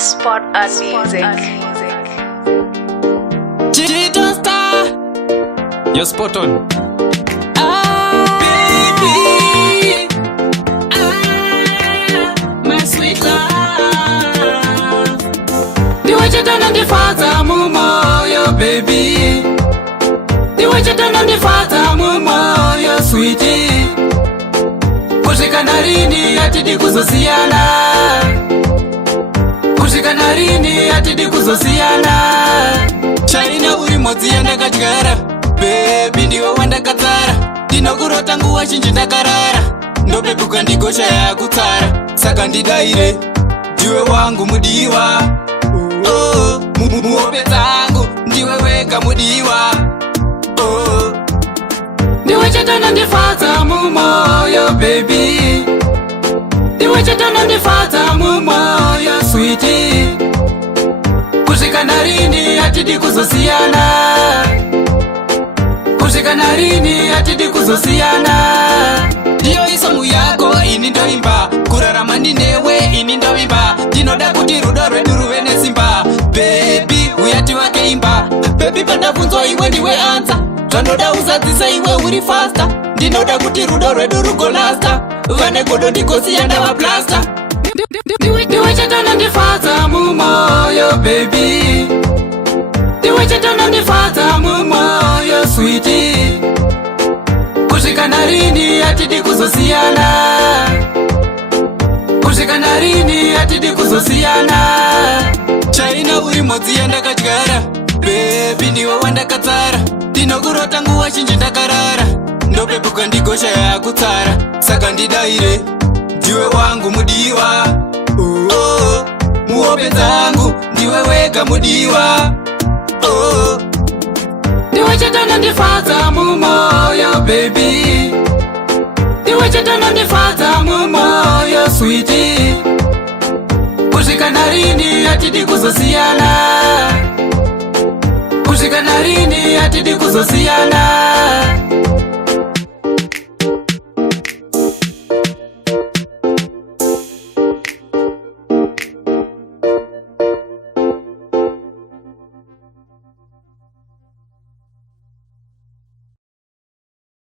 Spot on music. G-Don Star, you're spot on. Baby, my sweet love. The way you turn on the father, mama, your baby. The way you turn on the father, mama, your sweetie. Kushika narini atidi kuzosiana. Kushika narini atidi kuzosiana. Shaina uri modzi yandakadyara, baby ndiwe wandakatsara. Ndinokurota nguva zhinji ndakarara, ndopepuka ndigosha yakutsara. Saka ndidaire, ndiwe wangu mudiwa. Oh, muhope dzangu, ndiwe wega mudiwa. Oh, ndiwe chetana ndifadza mumoyo baby. Ndiwe chetana ndifadza mumoyo sweetie. Kusvika narini atidi kuzosiyana. Kusvika narini atidi kuzosiyana. Ndiyo isomu yako ini ndoimba, kurarama ndinewe ini ndoimba. Ndinoda kuti rudo rwedu ruve nesimba, baby uyati wake imba. Baby pandabvunzwa iwe ndiwe ansa, zvanoda usadzisa iwe uri fasta. Ndinoda kuti rudo rwedu rugolasta, vane godo ndikosiyana vaplasta. Ndiwe chetana ndifadza mumoyo baby. Ndiwe chetana ndifadza mumoyo sweetie. Kusvika narini atidi kuzosiyana. Kusvika narini atidi kuzosiyana. Shaina uri modzi yandakadyara, baby ndiwe wandakatsara. Ndinokurota nguva zhinji ndakarara, ndopepuka ndigosha yakutsara. Saka ndidaire, ndiwe wangu mudiwa. Oh, muhope dzangu, ndiwe wega mudiwa. Oh, ndiwe chetana ndifadza mumoyo baby. Ndiwe chetana ndifadza mumoyo sweetie. Kusvika narini atidi kuzosiyana. Kusvika narini atidi kuzosiyana.